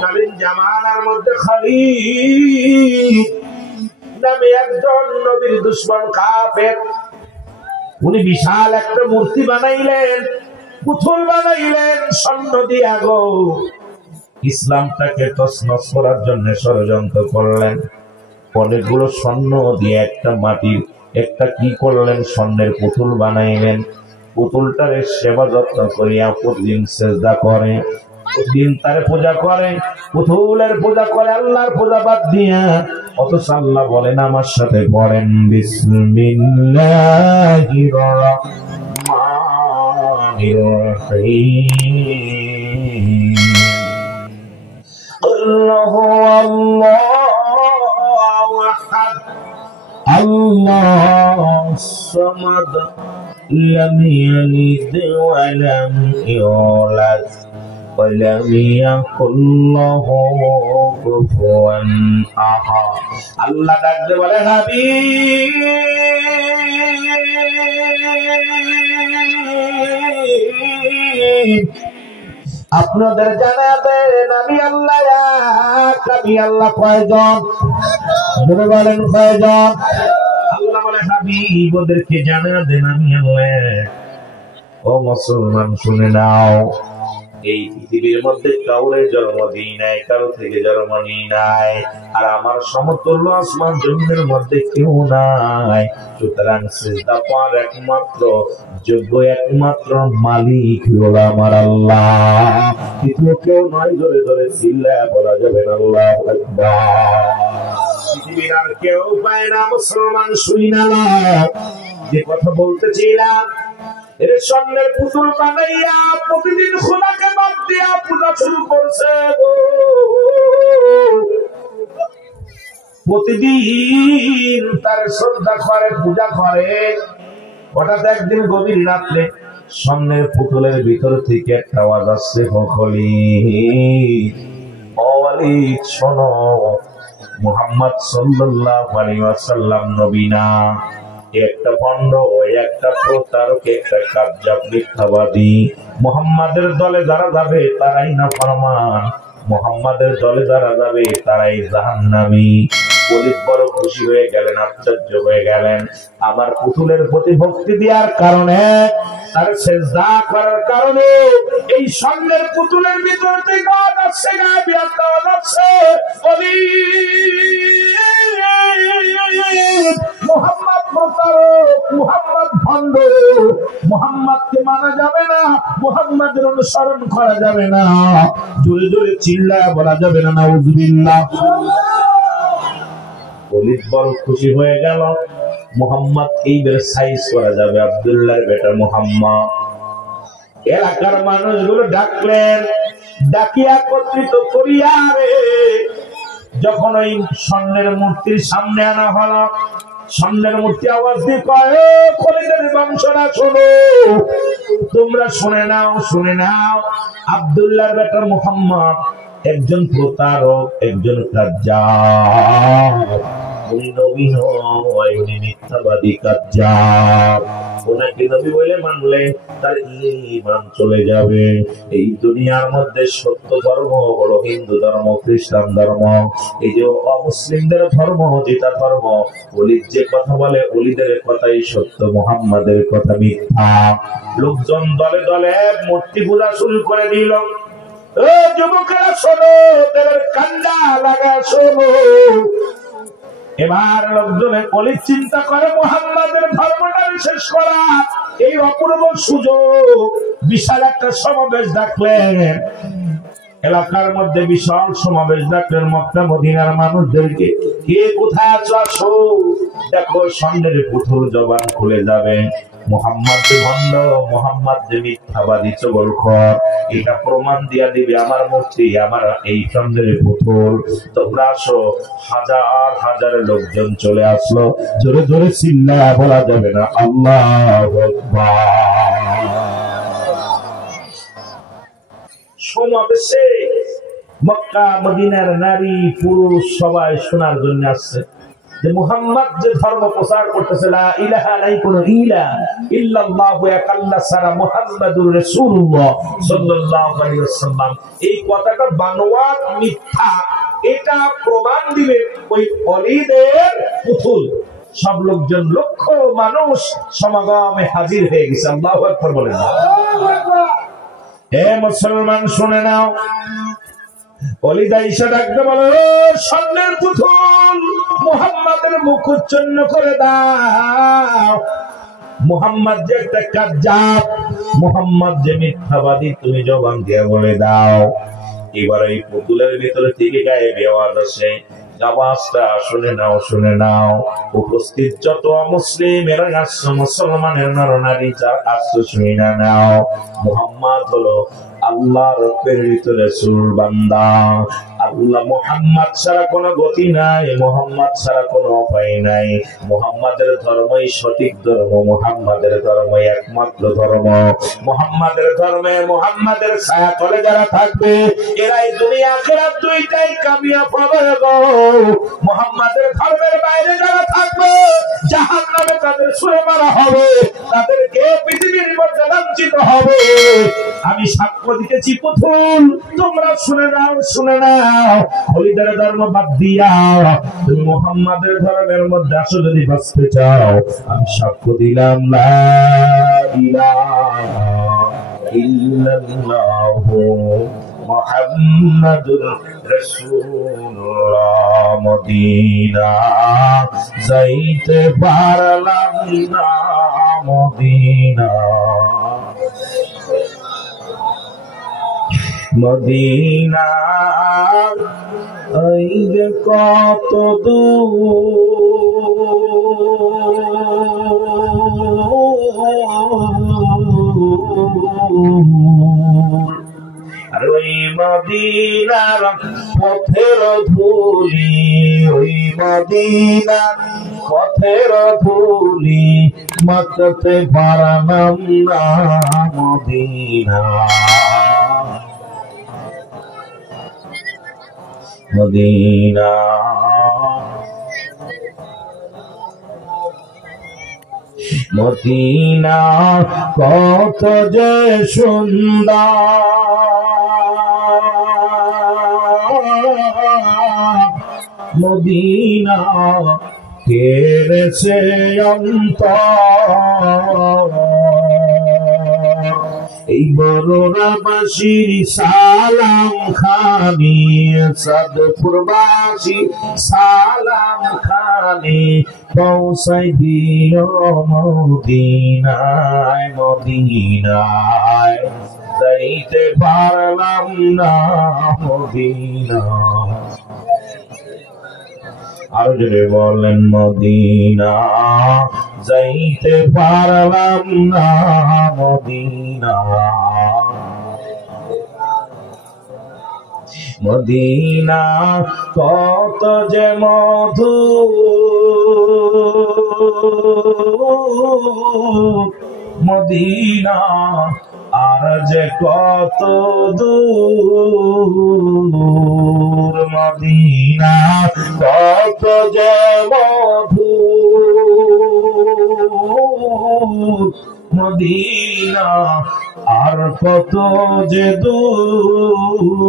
কালীন জামানার মধ্যে খালিদ নামে একজন নবীর দুশমন কাফের, উনি বিশাল একটা মূর্তি বানাইলেন, পুতুল বানাইলেন স্বর্ণ দিয়া গো। ইসলামটাকে তছনছ করার জন্য ষড়যন্ত্র করলেন। অনেকগুলো স্বর্ণ দিয়ে একটা মাটির একটা কি করলেন, স্বর্ণের পুতুল বানাইলেন। পুতুলটারে সেবা যত্ন করিয়া প্রতিদিন সেজদা করে, প্রতিদিন তারে পূজা করে, পুতুলের পূজা করে, আল্লাহর পূজা বাদ দিয়া। অথচ আল্লাহ বলেন, আমার সাথে পড়েন বিসমিল্লাহির রহমানির রহিম। আল্লাহু আল্লাহু আহাদ আল্লাহুস সামাদ লাম ইয়ালিদ ওয়া লাম ইউলাদ ওয়া লাম ইয়াকুল লাহু কুফুয়ান আহাদ। আল্লাহ ডাকতে বলে, হাবিব আপনাদের জানা দেন আমি আল্লাহ এক, আমি আল্লাহ কয়জন? বলে বলেন কয়জন? আল্লাহ বলে, হাবিব ওদেরকে জানা দেন আমি আল্লাহ এক। ও মুসলমান শুনে নাও, এই পৃথিবীর মধ্যে কাউরে জন্ম দিই নাই, কারো থেকে জন্ম নিই নাই, আর আমার সমতুল্য আসমান জমিনের মধ্যে কেউ নাই। সুতরাং সিজদা পাওয়ার একমাত্র যোগ্য, একমাত্র মালিক হলো আমার আল্লাহ, দ্বিতীয় কেউ নয়। জোরে জোরে চিল্লায়া বলা যাবে না আল্লাহু আকবার। পৃথিবীর আর কেউ পায় না। মুসলমান শুই না, যে কথা বলতেছিলাম, এর স্বর্ণের পুতুল বানাইয়া প্রতিদিন খোদাকে বাদ দিয়া পূজা শুরু করছে। প্রতিদিন তার শ্রদ্ধা করে, পূজা করে। হঠাৎ একদিন গভীর রাত্রে স্বর্ণের পুতুলের ভিতর থেকে একটা আওয়াজ আসছে, খলিদ ও ওয়ালিদ শোনো, মুহাম্মদ সাল্লাল্লাহু আলাইহি ওয়াসাল্লাম নবী না, একটা ভণ্ড, একটা প্রতারক, একটা কায্যাব, মিথ্যাবাদী। মুহাম্মাদের দলে যারা যাবে তারাই নাফরমান, মুহাম্মাদের দলে যারা যাবে তারাই জাহান্নামী। ওলীদ বড় খুশি হয়ে গেলেন, আশ্চর্য হয়ে গেলেন। আমার পুতুলের প্রতি ভক্তি দেওয়ার কারণে, তার সেজদা করার কারণে এই স্বর্ণের পুতুলের ভিতর থেকে আসছে গায়বিয়াত আওয়াজ আসছে, মুহাম্মদ প্রতারক, মুহাম্মদ ভণ্ড, মুহাম্মদকে মানা যাবে না, মুহাম্মদের অনুসরণ করা যাবে না। জোরে জোরে চিল্লায়া বলা যাবে না নাউযুবিল্লাহ। ওলীদ বড় খুশি হয়ে গেল। মুহাম্মদ এইবার সাইজ করা যাবে, আব্দুল্লাহর বেটা মুহাম্মদ। এলাকার মানুষগুলো ডাকলেন, ডাকিয়া একত্রিত করিয়া রে যখন ওই স্বর্ণের মূর্তির সামনে আনা হলো, স্বর্ণের মূর্তি আওয়াজ দিয়ে কয়, খলিদের বংশরা শোনো, তোমরা শুনে নাও, শুনে নাও। আব্দুল্লাহর বেটা মুহাম্মদ একজন প্রতারক, একজন কায্যাব, উনি নবী নয়, উনি মিথ্যাবাদী কায্যাব। ওনাকে নবী বলে মানলে তার ঈমান চলে যাবে। এই দুনিয়ার মধ্যে সত্য ধর্ম হলো হিন্দু ধর্ম, খ্রিস্টান ধর্ম। এই যে অমুসলিমদের ধর্ম যেটা ধর্ম, ওলীদ যে কথা বলে ওলীদের কথাই সত্য, মুহাম্মাদের কথা মিথ্যা। লোকজন দলে দলে মূর্তি পূজা শুরু করে দিল। ও যুবকেরা শোনো, তাদের কান্না লাগা শোনো। এবার লোকজনের ওলীদ চিন্তা করে মুহাম্মাদের ধর্মটা শেষ করা, এই অপূর্ব সুযোগ। বিশাল একটা সমাবেশ ডাকলেন, এলাকার মধ্যে বিশাল সমাবেশ ডাকলেন মক্কা মদিনার মানুষদেরকে। কে কোথায় আছো আসো, দেখো স্বর্ণের পুতুল জবান খুলে যাবে। মুহাম্মদ যে ভণ্ড, মুহাম্মদ যে মিথ্যাবাদী চগলখোর, এটা প্রমাণ দিয়া দিবে আমার মূর্তি, আমার এই স্বর্ণের পুতুল। তোমরা আসো। হাজার হাজার লোকজন চলে আসলো। জোরে জোরে চিল্লায়া বলা যাবে না আল্লাহু আকবার। সমাবেশে মক্কা মদিনার নারী পুরুষ সবাই শোনার জন্য আসছে। যে মুহাম্মদ যে ধর্ম প্রচার করতেছে, লা ইলাহা নাই কোনো ইলাহ ইল্লাল্লাহু ইয়াকাল্লা সারা মুহাম্মাদুর রাসূলুল্লাহ সাল্লাল্লাহু আলাইহি ওয়াসাল্লাম, এই কথাটা বানোয়াট মিথ্যা, এটা প্রমাণ দিবে ওই ওলীদের পুতুল। সব লোকজন, লক্ষ মানুষ সমাগমে হাজির হয়ে গেছে। আল্লাহু আকবার বলেন। হে মুসলমান শুনে নাও, ওলীদা ঈসা ডাকতে বলে, স্বর্ণের পুতুল মুহাম্মাদের মুখ উচ্ছন্ন করে দাও। মুহাম্মদ যে একটা কাজ্জাব, মুহাম্মদ যে মিথ্যাবাদী, তুমি জবান দিয়ে বলে দাও। এবার এই পুতুলের ভিতরে থেকে গায়ে আওয়াজ আসে, আওয়াজটা শুনে নাও, শুনে নাও। উপস্থিত যত মুসলিমের আসছে, মুসলমানের নরনারী যা আসছে, শুনে নাও। মুহাম্মদ হলো আল্লাহর প্রেরিত রাসূল বান্দা। আল্লাহ মুহাম্মদ ছাড়া কোনো গতি নাই, মুহাম্মদ ছাড়া কোনো উপায় নাই। মুহাম্মাদের ধর্মই সঠিক ধর্ম, মুহাম্মাদের ধর্মই একমাত্র ধর্ম। মুহাম্মাদের ধর্মে, মুহাম্মাদের ছায়া তলে যারা থাকবে, এরাই দুনিয়া আখিরাত দুইটাই কামিয়াব হবে গো। মুহাম্মাদের ধর্মের বাইরে যারা থাকবে, জাহান্নামে তাদের ছুঁড়ে মারা হবে, তাদেরকে পৃথিবীর মধ্যে লাঞ্ছিত হবে। আমি সাক্ষ্য দিতেছি পুতুল, তোমরা শুনে নাও, শুনে নাও। ওলীদের ধর্ম বাদ দিয়া তুমি মুহাম্মাদের ধর্মের মধ্যে আসো যদি বাঁচতে চাও। আমি সাক্ষ্য দিলাম, লা ইলাহা ইল্লাল্লাহু মুহাম্মাদুর রাসূলুল্লাহ। মদিনা যাইতে পারলাম না, মদিনা মদিনা এই যে কত দূর, আর ওই মদিনার পথের ধুলি, ওই মদিনার পথের ধুলি মাখতে পারলাম না, মদিনা মদিনা। মদিনা কত যে সুন্দর, মদিনা কেড়েছে অন্তর। এই বড়রাবাসীর সালাম খানি, সাদপুরবাসী সালাম খানি, পৌঁছাই দিও মদিনায়, মদিনায় যাইতে পারলাম না, মদিনা। আর যদি বলেন, মদিনা যাইতে পারলাম না, মদিনা মদিনা কত যে মধু, মদিনা আর যে কত দূর, মদিনা কত যে মধু, মদিনা আর কত যে দূর।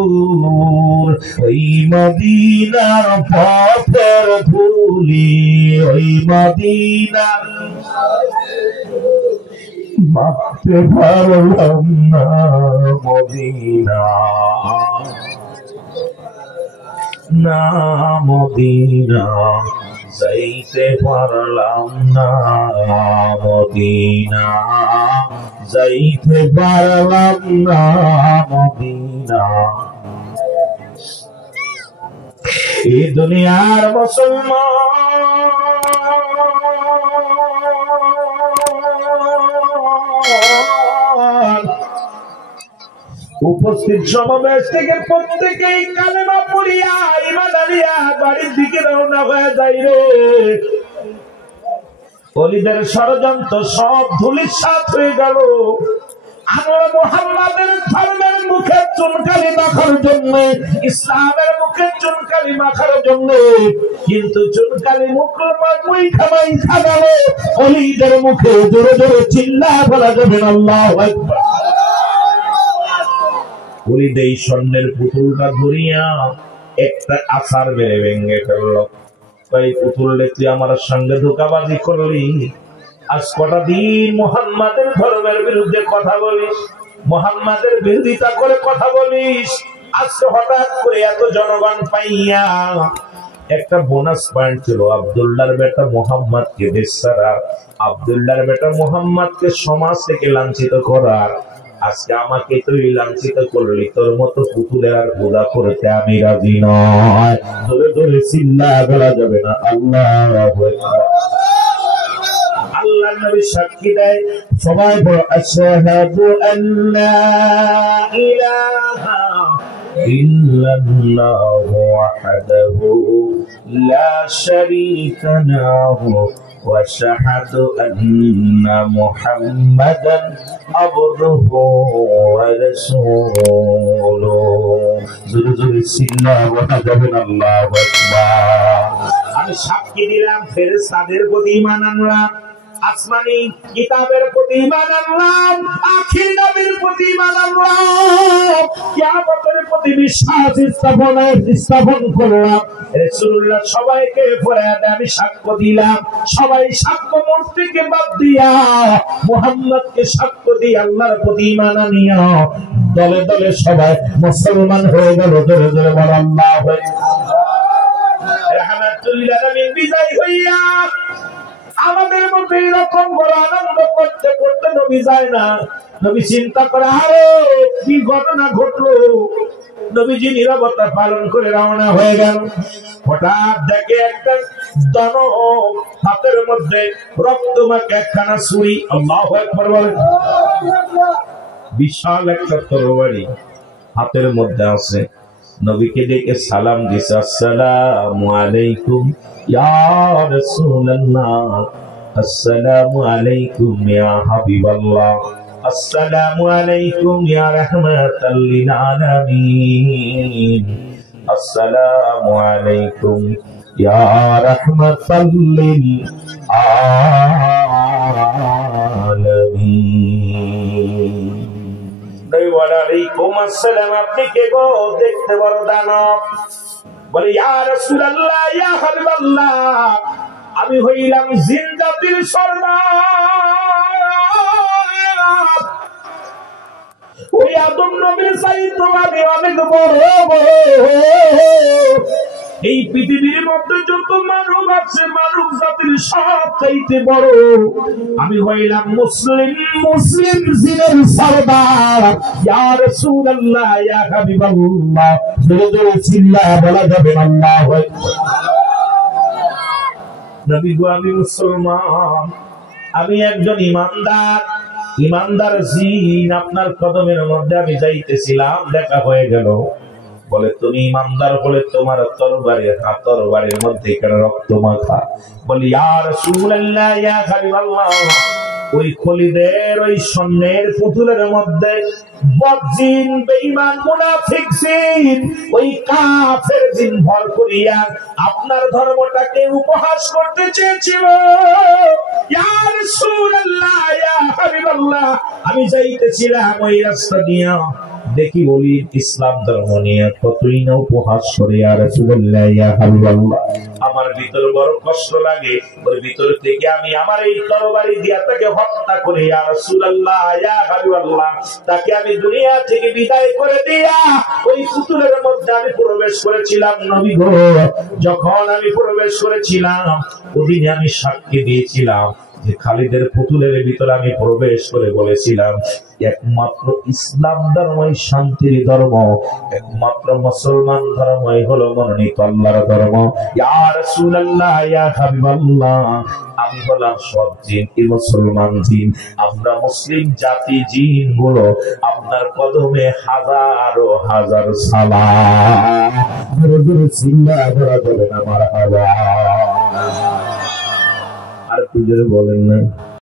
ওই মদিনার পথের ধুলি, ওই মদিনার মাখতে পারলাম না, মদিনা না, মদিনা যাইতে পারলাম না, মদিনা যাইতে পারলাম না, মদিনা। এই দুনিয়ার মুসলমান উপস্থিত সমাবেশ থেকে প্রত্যেকেই কালেমা পড়িয়া ঈমান আনিয়া বাড়ির দিকে রওনা হয়ে যায় রে। ওলীদের ষড়যন্ত্র সব ধূলিসাৎ হয়ে গেল। আমরা মুহাম্মাদের ধর্মের মুখে চুনকালি মাখার জন্য, ইসলামের মুখে মুখে চুনকালি মাখার জন্য, কিন্তু চুনকালি মুখ খামাই খাগালো অলিদের মুখে জোরে জোরে চিল্লা বলা যাবে না আল্লাহু আকবার। অলিদ এই স্বর্ণের পুতুলটা ধরিয়া একটা আচার বেড়ে ভেঙে ফেললো। তাই পুতুল তুই আমার সঙ্গে ধোঁকাবাজি করলি, আজ কটা দিন মুহাম্মাদের ধর্মের বিরুদ্ধে কথা বলিস, মুহাম্মাদের বিরোধিতা করে কথা বলিস, আজকে হঠাৎ করে এত জনগণ পাইয়া একটা বোনাস পয়েন্ট ছিল আব্দুল্লাহর বেটা মুহাম্মদকে বেচারা, আব্দুল্লাহর বেটা মুহাম্মদকে সমাজ থেকে লাঞ্ছিত করার। আজকে আমাকে তুই লাঞ্ছিত করলি, তোর মতো পুতুলের আর পূজা করতে আমি রাজি নয়। ধরে ধরে চিল্লা বলা যাবে না আল্লাহু আকবার। আল্লাহর নবী সাক্ষী দেয়, সবাই বলো আশহাদু আল্লা ইলাহা ইল্লাল্লাহু ওয়াহদাহু লা শারীকা লাহু ওয়া আশহাদু আন্না মুহাম্মাদান আবদুহু ওয়া রাসূলুহু। জোরে জোরে চিল্লা বলা যাবে না আল্লাহু আকবার। আমি সাক্ষী দিলাম ফেরেশতাদের প্রতি ঈমান আনলাম, আসমানি কিতাবের প্রতি ঈমান আনলাম, আখির নবীর প্রতি ঈমান আনলাম, কিয়ামতের প্রতি বিশ্বাস স্থাপন করলাম। রাসূলুল্লাহ সবাইকে ফরহাদে আমি সাক্ষ্য দিলাম, সবাই সাক্ষ্য মূর্তিকে বাদ দিয়া মুহাম্মদকে সাক্ষ্য দিয়ে আল্লাহর প্রতি ঈমান আনিয়া দলে দলে সবাই মুসলমান হয়ে গেল। জোরে জোরে বলো আল্লাহু আকবার। রাহমাতুল লিল আলামিন বিদায় হইয়া আমাদের মধ্যে এরকম বড় আনন্দ করতে করতে নবী যায় না। নবী চিন্তা করে আরে কি ঘটনা ঘটলো। নবীজি নীরবতা পালন করে রওনা হয়ে গেল। হঠাৎ দেখে একটা দানব হাতের মধ্যে রক্তমাখা একখানা ছুরি, আল্লাহু আকবার বলেন, বিশাল একটা তরবারি হাতের মধ্যে আছে। নবীকে দেখে সালাম দিছে, আসসালামু আলাইকুম ইয়া রাসূলুল্লাহ, আসসালামু আলাইকুম ইয়া হাবিবাল্লাহ, আসসালামু আলাইকুম ইয়া রাহমাতাল লিল আলামিন, আসসালামু আলাইকুম ইয়া রাহমাতাল লিল আলামিন। ওয়ালাইকুম আসসালাম, আপনি কে গো? দেখতে বড় দানব। বলে ইয়া রাসূলুল্লাহ ইয়া হাবিবাল্লাহ, আমি হইলাম জিন জাতির সর্দার, ওই আদম নবীর চাইতে আমি অনেক বড়। এই পৃথিবীর মধ্যে যত মানব আছে মানব জাতির সব চাইতে বড় আমি হইলাম মুসলিম জিনের সর্দার। ইয়া রাসূলুল্লাহ ইয়া হাবিবাল্লাহ, জোরে জোরে চিল্লা বলা যাবে আল্লাহু আকবার। নবী গো আমি মুসলমান, আমি একজন ইমানদার জিন, আপনার কদমের মধ্যে আমি যাইতেছিলাম, দেখা হয়ে গেল। বলে তুমি ইমানদার বলে তোমার তরবারির মধ্যে কেন রক্ত মাখা? বলি ইয়া রাসূলুল্লাহ ইয়া হাবিবাল্লাহ, ওই খলিদের ওই স্বর্ণের পুতুলের মধ্যে বদজিন বেঈমান মুনাফিক জিন, ওই কাফের জিন ভর করিয়া আপনার ধর্মটাকে উপহাস করতে চেয়েছিল। ইয়া রাসূলুল্লাহ ইয়া হাবিবাল্লাহ, আমি যাইতেছিলাম ওই রাস্তা দিয়া, দেখি বলি ইসলাম ধর্ম নিয়ে কতই না উপহাস করে। ইয়া রাসূলুল্লাহ ইয়া হাবিবাল্লাহ, আমার ভিতর বড় কষ্ট লাগে, ওর ভিতর থেকে আমি আমার এই তরবারি দিয়া তাকে হত্যা করে ইয়া রাসূলুল্লাহ ইয়া হাবিবাল্লাহ, তাকে আমি দুনিয়া থেকে বিদায় করে দিয়া ওই পুতুলের মধ্যে আমি প্রবেশ করেছিলাম। নবী গো, যখন আমি প্রবেশ করেছিলাম ওদিনে আমি সাক্ষী দিয়েছিলাম যে খালিদের পুতুলের ভিতরে আমি প্রবেশ করে বলেছিলাম একমাত্র ইসলাম ধর্মই শান্তির ধর্ম, একমাত্র মুসলমান ধর্মই হলো মনোনীত আল্লাহর ধর্ম। ইয়া রাসূলুল্লাহ ইয়া হাবিবাল্লাহ, আমি হলাম সব জিন এই মুসলমান জিন, আমরা মুসলিম জাতি জিন গুলো আপনার কদমে হাজারো হাজার সালাম। জোরে জোরে চিল্লা বলা যাবে না মারহাবা। আর কি জোরে বলেন না।